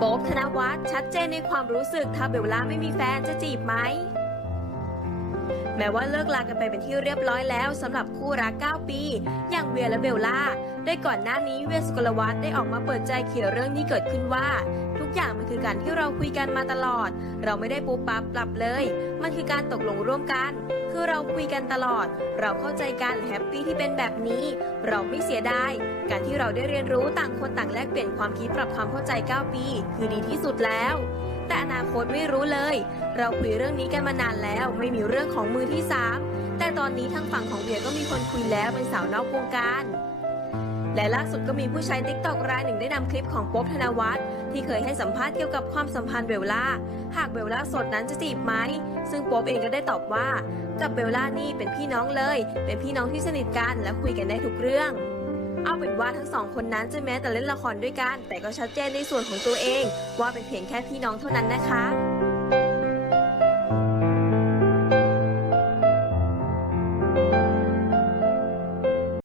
โป๊บธนวัฒน์ชัดเจนในความรู้สึกถ้าเบลล่าไม่มีแฟนจะจีบไหม แม้ว่าเลิกลากันไปเป็นที่เรียบร้อยแล้วสำหรับคู่รัก 9 ปี อย่างเวียและเบลล่าโดยก่อนหน้านี้เวียสุกลวัฒน์ได้ออกมาเปิดใจเขียเรื่องที่เกิดขึ้นว่า ทุกอย่างมันคือการที่เราคุยกันมาตลอด เราไม่ได้ปุ๊บปั๊บปรับเลย มันคือการตกลงร่วมกัน คือเราคุยกันตลอด เราเข้าใจกันแฮปปี้ที่เป็นแบบนี้ เราไม่เสียดายการที่เราได้เรียนรู้ต่างคนต่างแลกเปลี่ยนความคิดปรับความเข้าใจ 9 ปี คือดีที่สุดแล้ว แต่อนาคตไม่รู้เลย เราคุยเรื่องนี้กันมานานแล้ว ไม่มีเรื่องของมือที่ 3 แต่ตอนนี้ทางฝั่งของเบียก็มีคนคุยแล้วเป็นสาวนอกวงการและล่าสุดก็มีผู้ใช้ติ๊กตอกรายหนึ่งได้นำคลิปของโป๊บธนวัฒน์ที่เคยให้สัมภาษณ์เกี่ยวกับความสัมพันธ์เบลล่า หากเบลล่าสดนั้นจะจีบไหม ซึ่งโป๊บเองก็ได้ตอบว่า กับเบลล่านี่เป็นพี่น้องเลย เป็นพี่น้องที่สนิทกันและคุยกันได้ทุกเรื่อง เอาเป็นว่าทั้งสองคนนั้นจะแม้แต่เล่นละครด้วยกัน แต่ก็ชัดเจนในส่วนของตัวเอง ว่าเป็นเพียงแค่พี่น้องเท่านั้นนะคะ